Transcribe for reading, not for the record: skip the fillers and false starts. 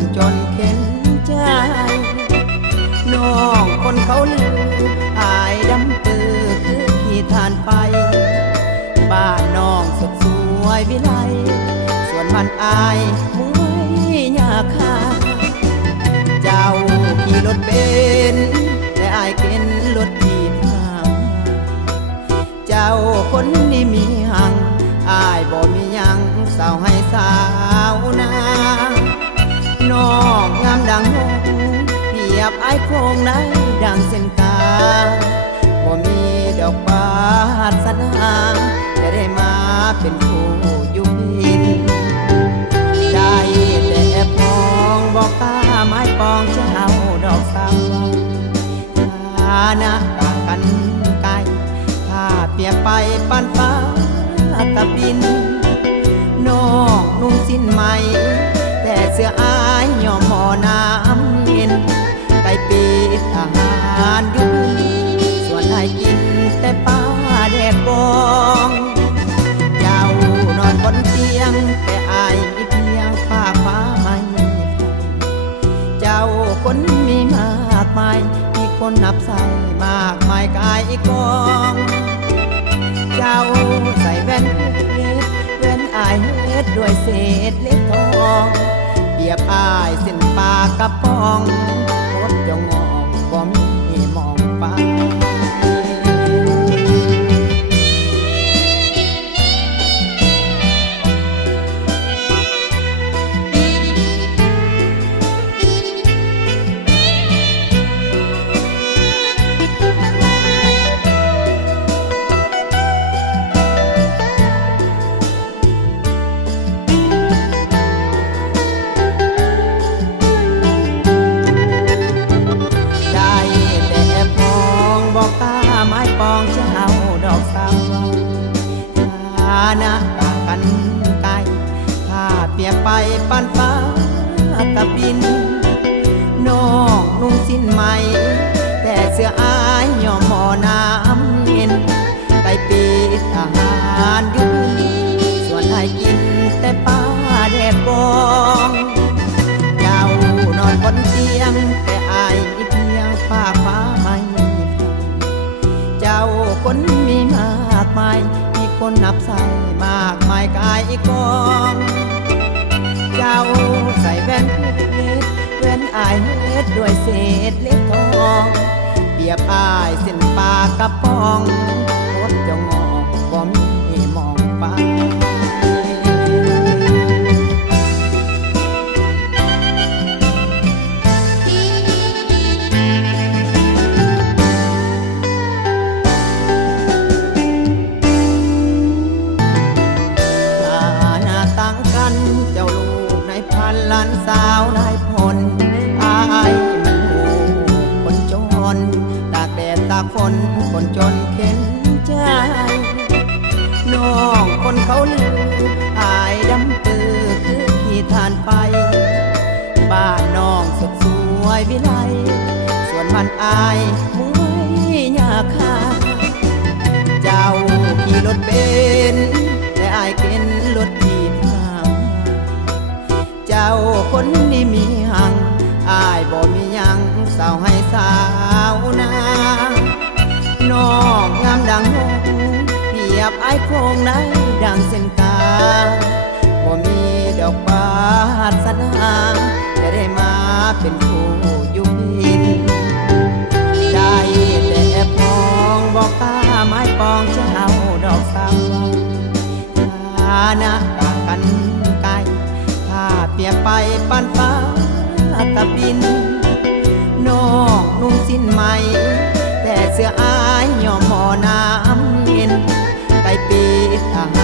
คนจนเข็นใจน้องคนเขาลืออายดำปือคือขี้ทานไปบ้านน้องสดสวยวิไลส่วนบ้านอายมวยยาคาเจ้าขี่รถเบนซ์แต่อายเข็นรถที่ทางเจ้าคนนี้มีหังอายบ่มียังสาวให้สาวนาน้องงามดังหงเปรียบอายโคงในดังเส้นกาบ่มีดอกบานสนาจะได้มาเป็นคู่อยู่พินได้แต่แอบมองบอกตาไม้ปองเจ้าดอกสาวฐานะต่างกันไกลถ้าเปรียบไปปานฟ้ากับดินน้องนุ่งสิ้นไหมแต่เสื้ออายย่อมห่อน้ำเย็นไก่ปีดอาหารยุ่งส่วนให้กินแต่ปลาแดกบองเจ้านอนบนเตียงแต่อายมีเพียงผ้าฟ้าไม่เจ้าคนมีมากมายมีคนนับใส่มากมายกายกองเจ้าใส่แว่นเว้นอายเฮ็ดด้วยเศษเล็กทองเปรียบอายเส้นปากกระป๋องรถจะงอกบ่มีมองฟ้านะต่างกันไกลถ้าเปรียบไปปานฟ้ากับดินน้องนุ่งสิ้นไหมแต่เสื้ออายย่อมห่อน้ำเย็นไก่ปีดอาหารยุ่งส่วนให้กินแต่ปลาแดกบองเจ้านอนบนเตียงแต่อายมีเพียงผ้าฟ้าไม่เจ้าคนมีมากมายคนนับใส่มากมายกายกองเจ้าใส่แว่นเว้นอายเฮ็ดด้วยเศษเล็กทองเปรียบอายเส้นปากกระป๋องรถจะงอกบ่มีมองฟ้าหลานสาวนายพลอายมันหูคนจนตากแดดตากฝนคนจนเข็นใจน้องคนเขาลืออายดำปือคือขี้ทานไปบ้านน้องสดสวยวิไลส่วนบ้านอายมวยยาคาเจ้าขี่รถเบนซ์แต่อายเข็นรถที่เจ้าคนนี้มีหังอายบ่มียังสาวให้สาวนาน้องงามดังหงเปรียบอายโคงในดังเส้นกาบ่มีดอกบานสนาจะได้มาเป็นคู่อยู่พินได้แต่แอบมองบอกตาไม้ปองเจ้าดอกสาวฐานะต่างกันไกลเปรียบไปปานฟ้ากับดินน้องนุ่งสิ้นไหมแต่เสื้ออายย่อมห่อน้ำเย็นไก่ปีดอาห